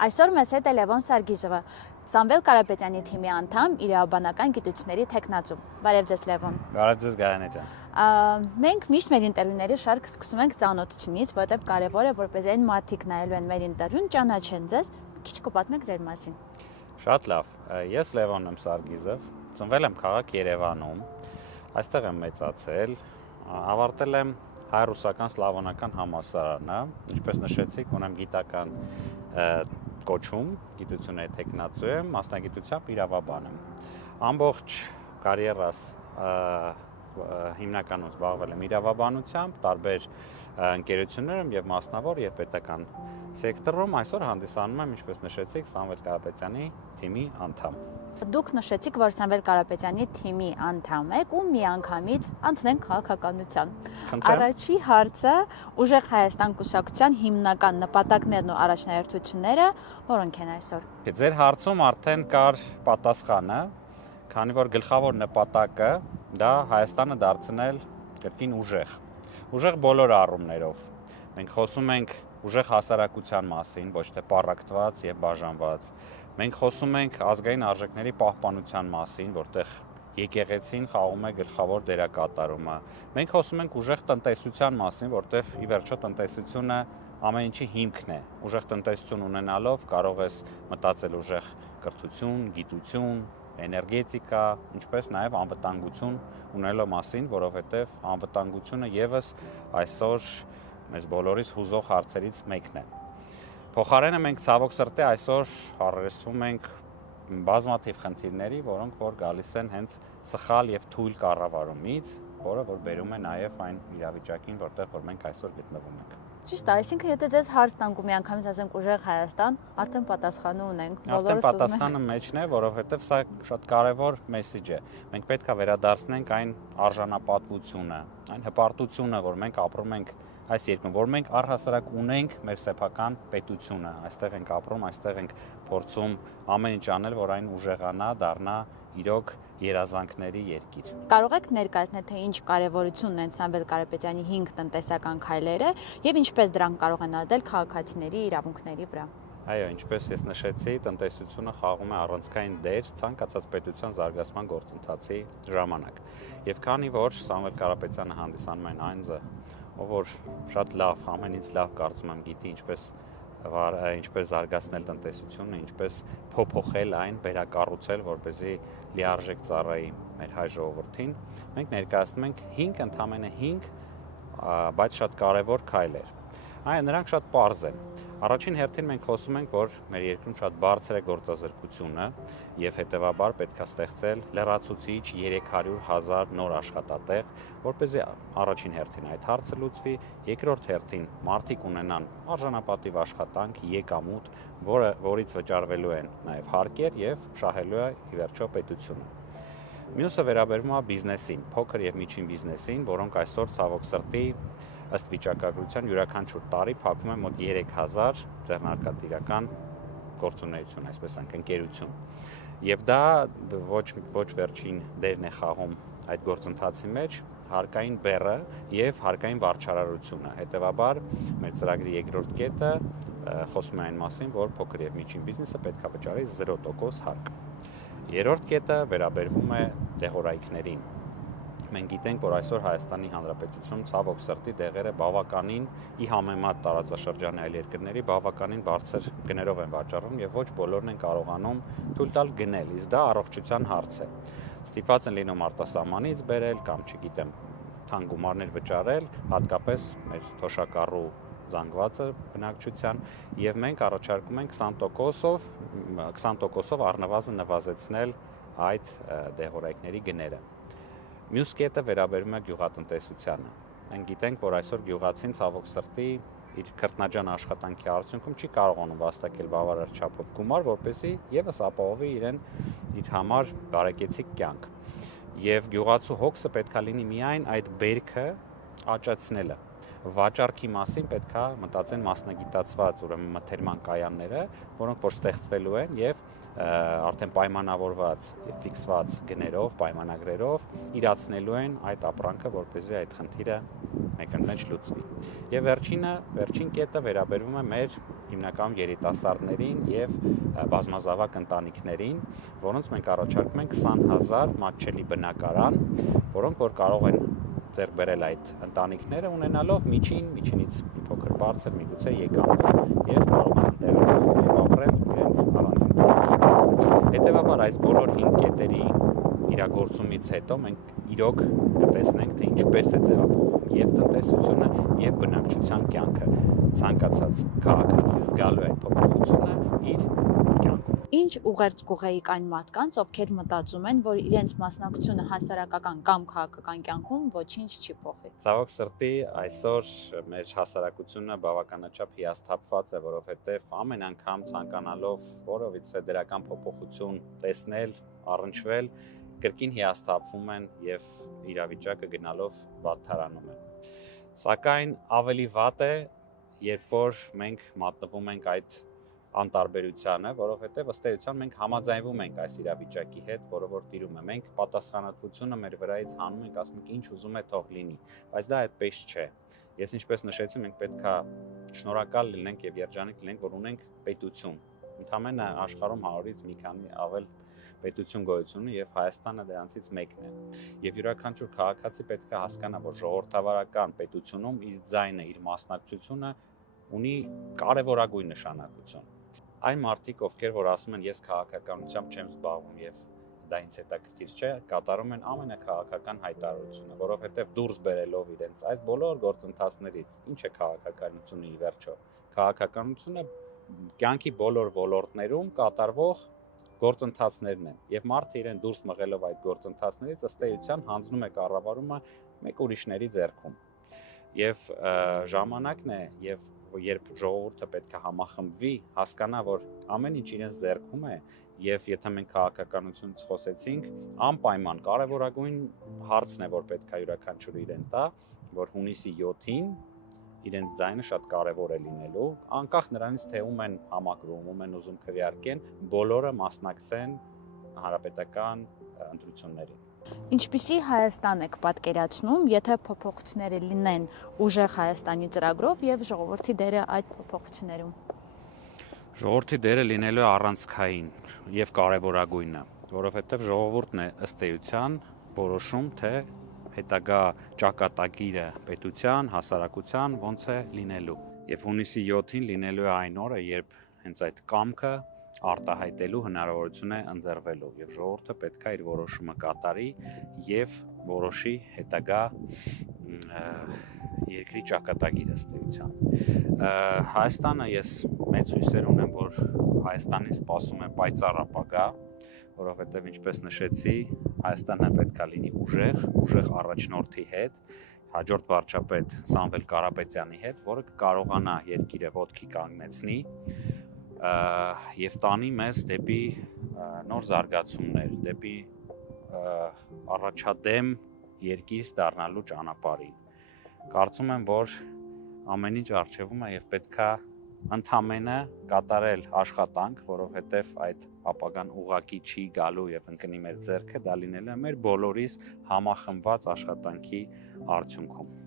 Այսօր մեզ հետ է Լևոն Սարգիսովը, Սամվել Կարապետյանի թիմի անդամ, իրավաբանական գիտությունների թեկնածու։ Բարև ձեզ, Լևոն։ Բարև ձեզ, Գայանե ջան։ Մենք միշտ մեր ինտերվյուների շարք սկսում ենք ծանոթությունից, որովհետև կարևոր է, որպեսզի այն մարդիկ նայելու են մեր ինտերվյուն, ճանաչեն ձեզ։ Քիչ կպատմեք ձեր մասին։ Շատ լավ։ Ես Լևոնն եմ Սարգիսով, ծնվել եմ քաղաք Երևանում, այստեղ եմ մեծացել, ավարտել եմ հայ-ռուսական սլավոնական համալսարանը, ինչպես նշեցիք, ունեմ գիտական կոչում, գիտությունների թեկնածու եմ, մասնագիտությամբ իրավաբան եմ։ Ամբողջ կարիերաս հիմնականում զբաղվել եմ իրավաբանությամբ, տարբեր ընկերություններում եւ մասնավոր եւ պետական սեկտորում, այսօր հանդիսանում եմ, ինչպես նշեցիք, Սամվել Կարապետյանի թիմի անդամ։ Դուք նշեցիք, որ Սամվել Կարապետյանի թիմի անդամ եք ու միանգամից անցնենք քաղաքականության։ Առաջի հարցը ուժեղ Հայաստան կուսակցության հիմնական նպատակներն ու առաջնահերթությունները որոնք են այսօր։ Ձեր հարցում արդեն կար պատասխանը, քանի որ գլխավոր նպատակը դա Հայաստանը դարձնել կրկին ուժեղ։ Ուժեղ բոլոր առումներով։ Մենք խոսում ենք ուժեղ հասարակության մասին, ոչ թե պառակտված եւ բաժանված։ Մենք խոսում ենք ազգային արժեքների պահպանության մասին, որտեղ եկեղեցին խաղում է գլխավոր դերակատարումը։ Մենք խոսում ենք ուժեղ տնտեսության մասին, որտեղ ի վերջո տնտեսությունը ամեն ինչի հիմքն է։ Ուժեղ տնտեսություն ունենալով կարող ես մտածել ուժեղ կրթություն, գիտություն, էներգետիկա, ինչպես նաև անվտանգություն ունենալու մասին, որովհետև անվտանգությունը եւս այսօր մեզ բոլորիս հուզող հարցերից մեկն է։ Փոխարենը մենք ցավոք սրտի այսօր առերեսվում ենք բազմաթիվ խնդիրների, որոնք որ գալիս են հենց սխալ եւ թույլ կառավարումից, որը որ բերում է նաև այն իրավիճակին, որտեղ որ մենք այսօր գտնվում ենք։ Ճիշտ է, այսինքն եթե ձեզ հարց տանք ու միանգամից ասենք ուժեղ Հայաստան, արդեն պատասխանը ունենք։ Արդեն պատասխանը մեջն է, որովհետև սա շատ կարևոր մեսեջ է։ Մենք պետք է վերադարձնենք այն արժանապատվությունը, այն հպարտությունը, որ մենք ապրում ենք այս երկրում, որ մենք առհասարակ ունենք մեր սեփական պետությունը, այստեղ ենք ապրում, այստեղ ենք փորձում ամեն ինչ անել, որ այն ուժեղանա, դառնա իրոք երազանքների երկիր։ Կարող եք ներկայացնել, թե ինչ կարևորություն ունեն Սամվել Կարապետյանի 5 տնտեսական քայլերը եւ ինչպես դրանք կարող են ազդել քաղաքացիների իրավունքների վրա։ Այո, ինչպես ես նշեցի, տնտեսությունը խաղում է առանցքային դեր ցանկացած պետության զարգացման գործընթացի ժամանակ։ Եվ քանի որ Սամվել Կարապետյանը հանդիսանում է այնձը, ով որ շատ լավ, ամենից լավ կարծում եմ գիտի ինչպես զարգացնել տնտեսությունը, ինչպես փոփոխել այն, վերակառուցել, որպեսզի լիարժեք ծառայի մեր հայ ժողովրդին, մենք ներկայացնում ենք 5 ընդամենը 5, բայց շատ կարևոր քայլեր։ Նրանք շատ պարզ են։ Առաջին հերթին մենք խոսում ենք, որ մեր երկրում շատ բարձր է գործազրկությունը եւ հետեւաբար պետք է ստեղծել լրացուցիչ 300,000 նոր աշխատատեղ, որպեսզի առաջին հերթին այդ հարցը լուծվի, երկրորդ հերթին մարդիկ ունենան արժանապատիվ աշխատանք, եկամուտ, որից վճարվելու են նաեւ հարկեր եւ շահելու է ի վերջո պետությունը։ Մյուսը վերաբերում է բիզնեսին, փոքր եւ միջին բիզնեսին, որոնք այսօր ցավոք սրտի ըստ վիճակագրության յուրաքանչյուր տարի փակվում է մոտ 3000 ձեռնարկատիրական գործունեություն, այսպես ասենք, ընկերություն։ Եվ դա ոչ վերջին դերն է խաղում այդ գործընթացի մեջ հարկային բեռը եւ հարկային վարչարարությունը։ Հետեւաբար մեր ծրագրի երկրորդ կետը խոսում է այն մասին, որ փոքր եւ միջին բիզնեսը պետք է վճարի 0% հարկ։ Երրորդ կետը վերաբերվում է դեղորայքներին։ Մենք գիտենք, որ այսօր Հայաստանի Հանրապետությունում ցավոք սրտի դեղերը բավականին ի համեմատ տարածաշրջանի այլ երկրների բավականին բարձր գներով են վաճառվում եւ ոչ բոլորն են կարողանում թույլ տալ գնել, իսկ դա առողջության հարց է։ Ստիպված են լինում արտասահմանից բերել կամ, չգիտեմ, թանկ գումարներ վճարել, հատկապես մեր թոշակառու զանգվածը բնակչության եւ մենք առաջարկում ենք 20%-ով առնվազն նվազեցնել այդ դեղորայքների գները։ Մյուս կետը վերաբերում է գյուղատնտեսությանը։ Մենք գիտենք, որ այսօր գյուղացին ցավոք սրտի իր քրտնաջան աշխատանքի արդյունքում չի կարողանում վաստակել բավարար չափով գումար, որպեսզի եւս ապահովի իր համար բարեկեցիկ կյանք։ Եվ գյուղացու հոգսը պետքա լինի միայն այդ բերքը աճացնելը։ Վաճառքի մասին պետքա մտածեն մասնագիտացված ուրեմն մթերման կայանները, որոնք որ ստեղծվելու են եւ արդեն պայմանավորված եւ ֆիքսված գներով, պայմանագրերով իրացնելու են այդ ապրանքը, որպեսզի այդ խնդիրը մեկընդմեջ լուծվի։ Եվ վերջին կետը վերաբերվում է մեր հիմնական երիտասարդներին եւ բազմազավակ ընտանիքներին, որոնց մենք առաջարկում ենք 20,000 մատչելի բնակարան, որոնք որ կարող են ձեռք բերել այդ ընտանիքները ունենալով միջինից մի փոքր բարձր միգուցե եկամուտ եւ կարողանան տեղափոխվել եւ ապրել իրենց առանձին տանիքի։ Հետևաբար այս բոլոր 5 կետերի իրագործումից հետո մենք իրոք կտեսնենք, թե ինչպես է ձևափոխվում եւ տնտեսությունը եւ բնակչության կյանքը։ Ցանկացած քաղաքացի զգալու է այդ փոփոխությունը իր կյանքում։ Ինչ ուղերձ կուղեիք այն մարդկանց, ովքեր մտածում են, որ իրենց մասնակցությունը հասարակական կամ քաղաքական կյանքում ոչինչ չի փոխի։ Ցավոք սրտի այսօր մեր հասարակությունը բավականաչափ հիասթափված է, որովհետև ամեն անգամ ցանկանալով որովիցե դրական փոփոխություն տեսնել, առնչվել, կրկին հիասթափվում են եւ իրավիճակը գնալով վատթարանում են։ Սակայն ավելի վատ է, երբ որ մենք մատնվում ենք այդ անտարբերությանը, որովհետև ըստ էության մենք համաձայնվում ենք այս իրավիճակի հետ, որը որ տիրում է։ Մենք պատասխանատվությունը մեր վրայից հանում ենք, ասում ենք ինչ ուզում է թող լինի, բայց դա այդպես չէ։ Ես ինչպես նշեցի, մենք պետքա շնորհակալ լինենք եւ երջանիկ լինենք, որ ունենք պետություն։ Ընդհանրապես աշխարհում 100-ից մի քանի ավել պետություն գոյություն ունի եւ Հայաստանը դրանցից մեկն է։ Եվ յուրաքանչյուր քաղաքացի պետք է հասկանա, որ ժողովրդավարական պետությունում իր ձայնը, իր մասնակցությունը ունի կարևորագույն նշանակություն։ Այն մարդիկ, ովքեր որ ասում են ես քաղաքականությամբ չեմ զբաղվում եւ դա ինձ հետաքրքիր չէ, կատարում են ամենակաղաքական հայտարարությունը, որովհետեւ դուրս բերելով իրենց այս բոլոր գործընթացներից, ինչ է քաղաքականությունը ի վերջո։ Քաղաքականությունը կյանքի բոլոր ոլորտներում կատարվող գործընթացներն են եւ մարդը իրեն դուրս մղելով այդ գործընթացներից ըստ էության հանձնում է կառավարումը մեկ ուրիշների ձեռքում։ Եվ ժամանակն է եւ երբ ժողովուրդը պետք է համախմբվի, հասկանա, որ ամեն ինչ իրենց ձեռքում է եւ եթե մենք քաղաքականությունից խոսեցինք, անպայման կարևորագույն հարցն է, որ պետք է յուրաքանչյուր իրեն տա, որ հունիսի 7-ին իրենց ձայնը շատ կարևոր է լինելու, անկախ նրանից թե ում են համակրում, ում են ուզում քվեարկեն, բոլորը մասնակցեն հանրապետական ընտրություններին։ Ինչպիսի Հայաստան եք պատկերացնում, եթե փոփոխությունները լինեն ուժեղ Հայաստանի ծրագրով եւ ժողովրդի դերը այդ փոփոխություններում։ Ժողովրդի դերը լինելու է առանցքային եւ կարևորագույնը, որովհետեւ ժողովուրդն է ըստ էության որոշում, թե հետագա ճակատագիրը պետության, հասարակության ոնց է լինելու։ Եվ հունիսի 7-ին լինելու է այն օրը, երբ հենց այդ կամքը արտահայտելու հնարավորություն է ընձեռվելու եւ ժողովուրդը պետք է իր որոշումը կատարի եւ որոշի հետագա երկրի ճակատագիրը ըստ էության։ Հայաստանը ես մեծ հույսեր ունեմ, որ Հայաստանին սպասում է պայծառ ապագա, որովհետեւ ինչպես նշեցի, Հայաստանը պետք է լինի ուժեղ առաջնորդի հետ, հաջորդ վարչապետ Սամվել Կարապետյանի հետ, որը կարողանա երկիրը ոտքի կանգնեցնի եւ տանի մեզ դեպի նոր զարգացումներ, դեպի առաջադեմ երկիր դառնալու ճանապարհին։ Կարծում եմ, որ ամեն ինչ արժևում է եւ պետքա ընդամենը կատարել աշխատանք, որովհետեւ այդ ապագան ուղղակի չի գալու եւ ընկնի մեր ձեռքը, դա լինելու է մեր բոլորիս համախմբված աշխատանքի արդյունքում։